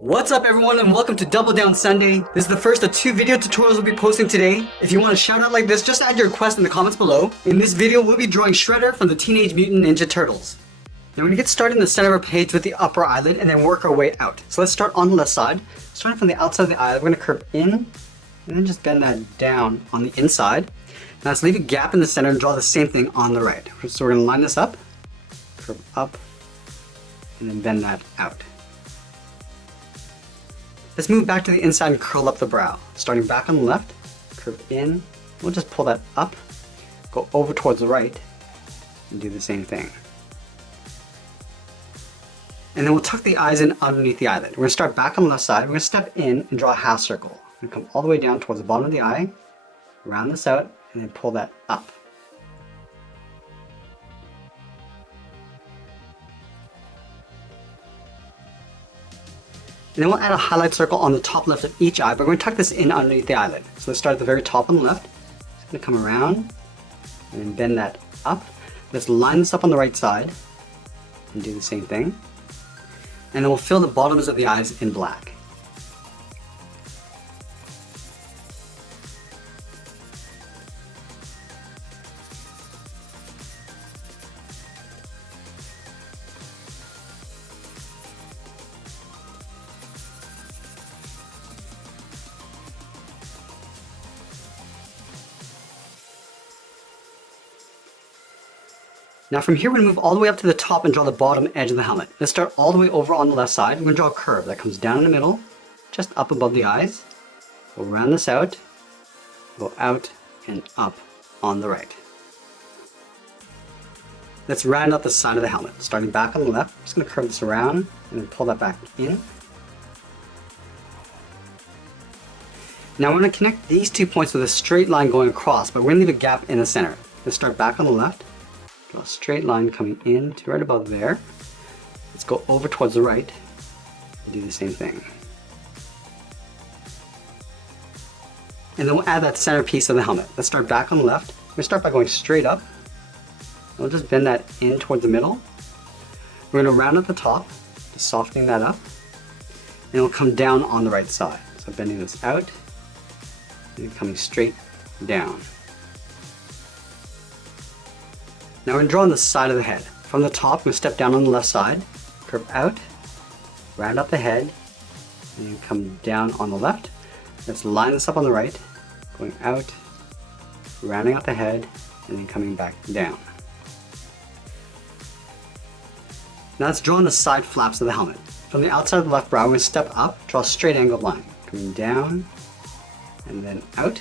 What's up everyone and welcome to Double Down Sunday. This is the first of 2 video tutorials we'll be posting today. If you want a shout out like this, just add your request in the comments below. In this video, we'll be drawing Shredder from the Teenage Mutant Ninja Turtles. Now we're going to get started in the center of our page with the upper eyelid and then work our way out. So let's start on the left side. Starting from the outside of the eyelid, we're going to curve in and then just bend that down on the inside. Now let's leave a gap in the center and draw the same thing on the right. So we're going to line this up, curve up, and then bend that out. Let's move back to the inside and curl up the brow. Starting back on the left, curve in, we'll just pull that up, go over towards the right, and do the same thing. And then we'll tuck the eyes in underneath the eyelid. We're going to start back on the left side, we're going to step in and draw a half circle. We're going to come all the way down towards the bottom of the eye, round this out, and then pull that up. And then we'll add a highlight circle on the top left of each eye, but we're going to tuck this in underneath the eyelid. So let's start at the very top on the left. Just going to come around and then bend that up. Let's line this up on the right side and do the same thing. And then we'll fill the bottoms of the eyes in black. Now from here, we're going to move all the way up to the top and draw the bottom edge of the helmet. Let's start all the way over on the left side. We're going to draw a curve that comes down in the middle, just up above the eyes. We'll round this out, go out and up on the right. Let's round out the side of the helmet. Starting back on the left, I'm just going to curve this around and then pull that back in. Now we're going to connect these 2 points with a straight line going across, but we're going to leave a gap in the center. Let's start back on the left. Draw a straight line coming in to right above there. Let's go over towards the right and do the same thing. And then we'll add that center piece of the helmet. Let's start back on the left. We'll start by going straight up. We'll just bend that in towards the middle. We're going to round at the top, just softening that up. And it'll come down on the right side. So bending this out and coming straight down. Now we're going to draw on the side of the head. From the top, we're going to step down on the left side, curve out, round up the head, and then come down on the left. Let's line this up on the right, going out, rounding out the head, and then coming back down. Now let's draw on the side flaps of the helmet. From the outside of the left brow, we're going to step up, draw a straight angled line, coming down, and then out.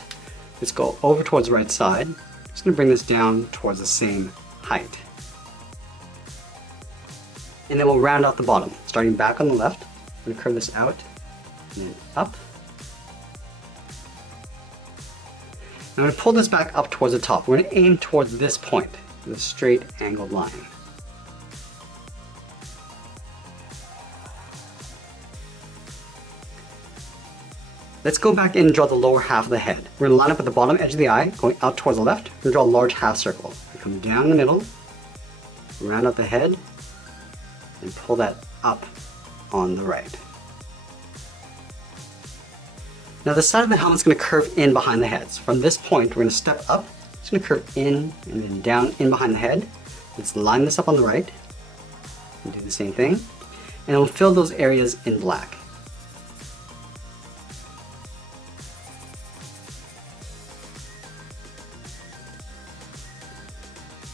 Let's go over towards the right side. Just going to bring this down towards the same height. And then we'll round out the bottom. Starting back on the left, I'm going to curve this out and then up. Now I'm going to pull this back up towards the top. We're going to aim towards this point with a straight angled line. Let's go back in and draw the lower half of the head. We're going to line up at the bottom edge of the eye, going out towards the left. We're going to draw a large half circle. We come down the middle, round out the head, and pull that up on the right. Now the side of the helmet is going to curve in behind the head. So from this point, we're going to step up. It's going to curve in and then down in behind the head. Let's line this up on the right and do the same thing. And we'll fill those areas in black.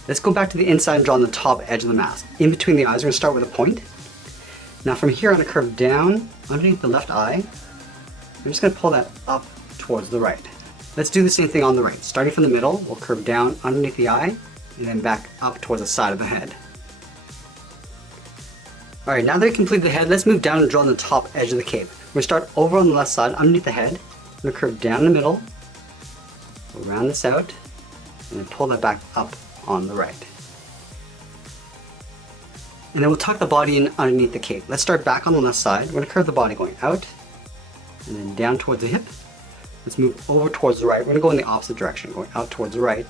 Let's go back to the inside and draw on the top edge of the mask. In between the eyes, we're going to start with a point. Now from here, I'm going to curve down underneath the left eye. I'm just going to pull that up towards the right. Let's do the same thing on the right. Starting from the middle, we'll curve down underneath the eye and then back up towards the side of the head. Alright, now that we completed the head, let's move down and draw on the top edge of the cape. We're going to start over on the left side underneath the head. I'm going to curve down in the middle. We'll round this out and then pull that back up on the right. And then we'll tuck the body in underneath the cape. Let's start back on the left side. We're going to curve the body going out and then down towards the hip. Let's move over towards the right. We're going to go in the opposite direction, going out towards the right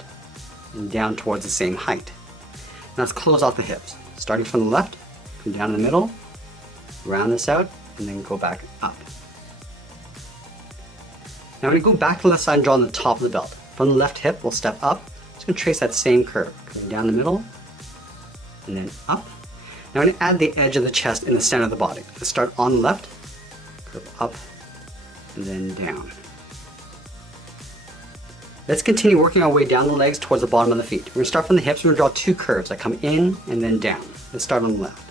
and down towards the same height. Now let's close off the hips. Starting from the left, come down in the middle, round this out, and then go back up. Now I'm going to go back to the left side and draw on the top of the belt. From the left hip, we'll step up. Just going to trace that same curve, coming down the middle, and then up. Now I'm going to add the edge of the chest in the center of the body. Let's start on the left, curve up, and then down. Let's continue working our way down the legs towards the bottom of the feet. We're going to start from the hips. We're going to draw two curves that come in and then down. Let's start on the left.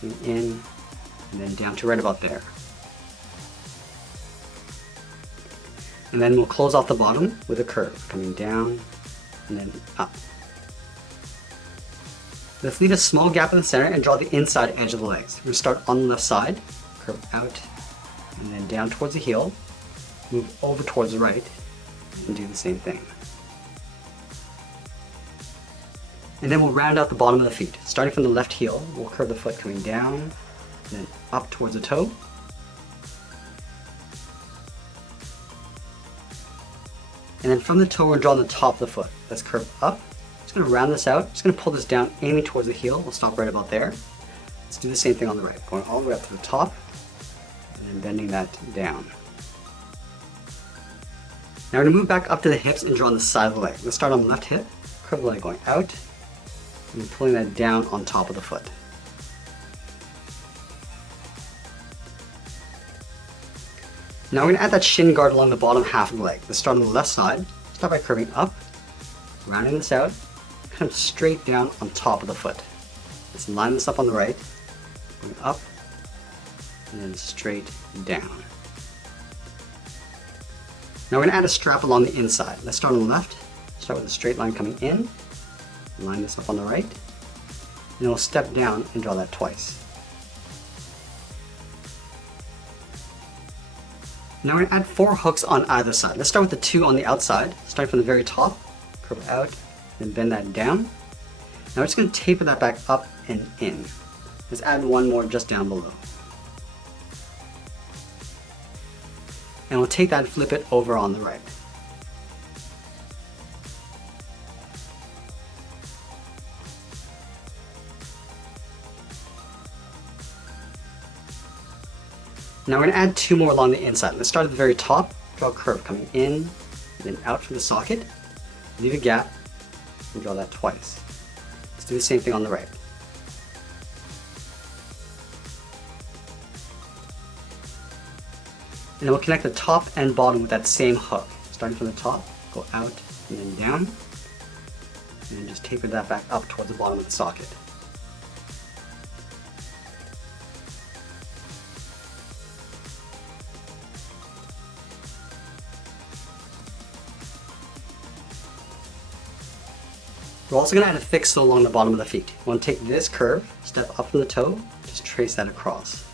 Coming in and then down to right about there. And then we'll close off the bottom with a curve, coming down and then up. Let's leave a small gap in the center and draw the inside edge of the legs. We're going to start on the left side, curve out, and then down towards the heel, move over towards the right, and do the same thing. And then we'll round out the bottom of the feet. Starting from the left heel, we'll curve the foot coming down, and then up towards the toe. And then from the toe, we're drawing the top of the foot. Let's curve up. Just going to round this out. Just going to pull this down, aiming towards the heel. We'll stop right about there. Let's do the same thing on the right. Going all the way up to the top, and then bending that down. Now we're going to move back up to the hips and draw on the side of the leg. Let's start on the left hip, curve the leg going out, and pulling that down on top of the foot. Now we're going to add that shin guard along the bottom half of the leg. Let's start on the left side. Start by curving up, rounding this out, kind of straight down on top of the foot. Let's line this up on the right, going up, and then straight down. Now we're going to add a strap along the inside. Let's start on the left. Start with a straight line coming in, line this up on the right, and then we'll step down and draw that twice. Now we're going to add 4 hooks on either side. Let's start with the 2 on the outside, starting from the very top, curve out, then bend that down. Now we're just going to taper that back up and in. Let's add 1 more just down below. And we'll take that and flip it over on the right. Now we're going to add 2 more along the inside. Let's start at the very top, draw a curve coming in, and then out from the socket, leave a gap, and draw that twice. Let's do the same thing on the right. And then we'll connect the top and bottom with that same hook. Starting from the top, go out and then down, and then just taper that back up towards the bottom of the socket. We're also going to add a thick sole along the bottom of the feet. We want to take this curve, step up from the toe, just trace that across.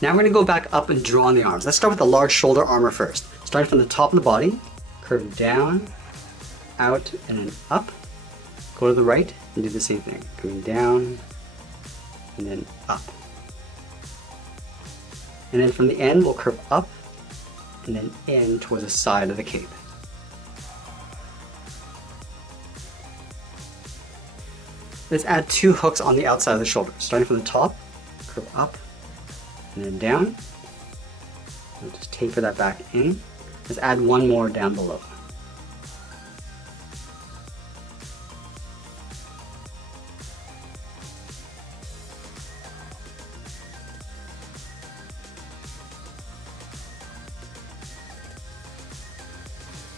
Now we're going to go back up and draw on the arms. Let's start with the large shoulder armor first. Starting from the top of the body, curve down, out, and then up. Go to the right and do the same thing. Coming down, and then up. And then from the end, we'll curve up, and then in towards the side of the cape. Let's add 2 hooks on the outside of the shoulder. Starting from the top, curve up, and then down. And just taper that back in. Let's add 1 more down below.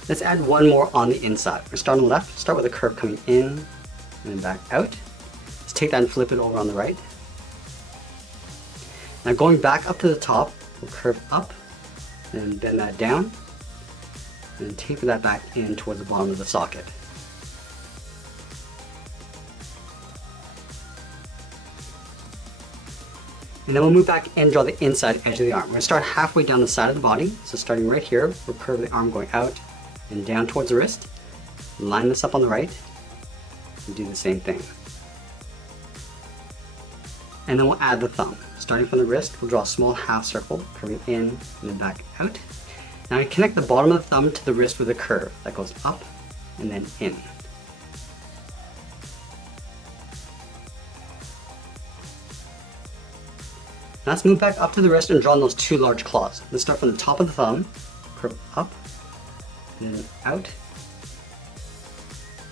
Let's add 1 more on the inside. We're going to start on the left, start with a curve coming in, and then back out. Let's take that and flip it over on the right. Now going back up to the top, we'll curve up, and bend that down, and taper that back in towards the bottom of the socket. And then we'll move back and draw the inside edge of the arm. We're going to start halfway down the side of the body. So starting right here, we'll curve the arm going out and down towards the wrist. Line this up on the right, and do the same thing. And then we'll add the thumb. Starting from the wrist, we'll draw a small half circle, curving in and then back out. Now we connect the bottom of the thumb to the wrist with a curve that goes up and then in. Now let's move back up to the wrist and draw on those two large claws. Let's start from the top of the thumb, curve up, and then out.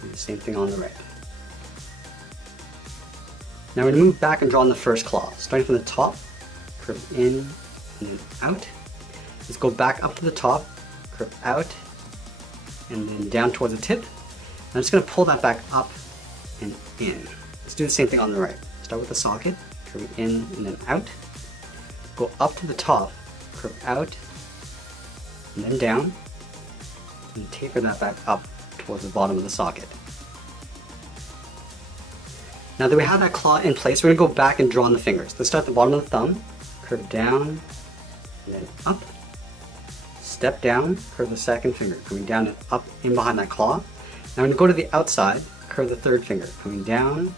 Do the same thing on the right. Now we're going to move back and draw on the first claw. Starting from the top, curve in, and then out. Let's go back up to the top, curve out, and then down towards the tip. I'm just going to pull that back up and in. Let's do the same thing on the right. Start with the socket, curve in and then out. Go up to the top, curve out, and then down, and taper that back up towards the bottom of the socket. Now that we have that claw in place, we're going to go back and draw on the fingers. Let's start at the bottom of the thumb, curve down, and then up. Step down, curve the second finger, coming down and up in behind that claw. Now we're going to go to the outside, curve the third finger, coming down,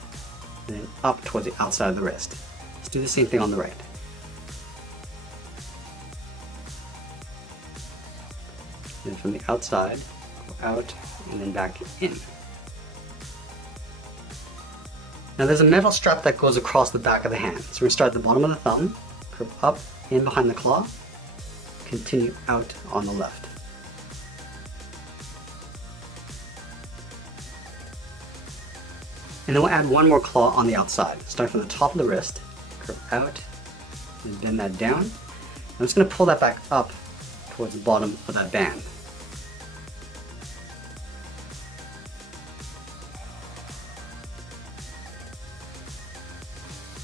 and then up towards the outside of the wrist. Let's do the same thing on the right. Then from the outside, go out, and then back in. Now there's a metal strap that goes across the back of the hand. So we're going to start at the bottom of the thumb, curve up, in behind the claw, continue out on the left. And then we'll add one more claw on the outside. Start from the top of the wrist, curve out, and bend that down. I'm just going to pull that back up towards the bottom of that band.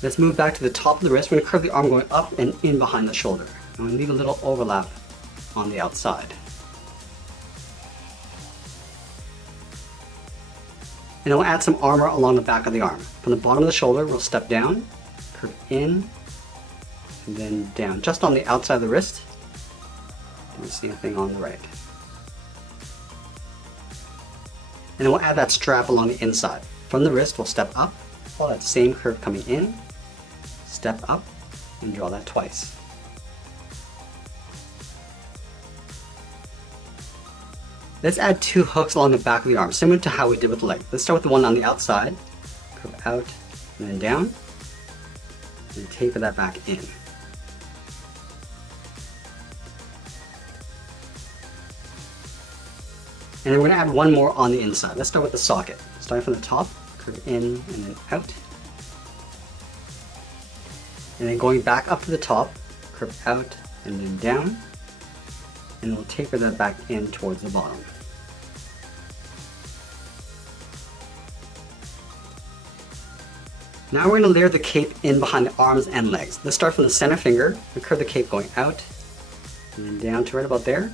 Let's move back to the top of the wrist. We're going to curve the arm going up and in behind the shoulder. And we leave a little overlap on the outside. And then we'll add some armor along the back of the arm. From the bottom of the shoulder, we'll step down, curve in, and then down. Just on the outside of the wrist. Do the same thing on the right. And then we'll add that strap along the inside. From the wrist, we'll step up, follow that same curve coming in, step up, and draw that twice. Let's add two hooks along the back of the arm, similar to how we did with the leg. Let's start with the one on the outside, curve out, and then down, and taper that back in. And then we're going to add one more on the inside. Let's start with the socket. Starting from the top, curve in and then out. And then going back up to the top, curve out and then down. And we'll taper that back in towards the bottom. Now we're going to layer the cape in behind the arms and legs. Let's start from the center finger and curve the cape going out and then down to right about there.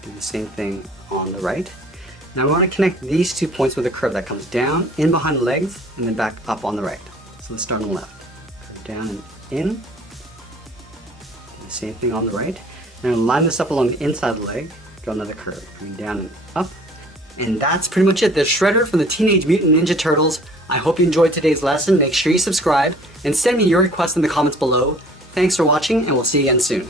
Do the same thing on the right. Now we want to connect these 2 points with a curve that comes down, in behind the legs, and then back up on the right. So let's start on the left. Curve down and in. Do the same thing on the right. Now line this up along the inside of the leg, draw another curve, coming down and up. And that's pretty much it. The Shredder from the Teenage Mutant Ninja Turtles. I hope you enjoyed today's lesson. Make sure you subscribe and send me your requests in the comments below. Thanks for watching, and we'll see you again soon.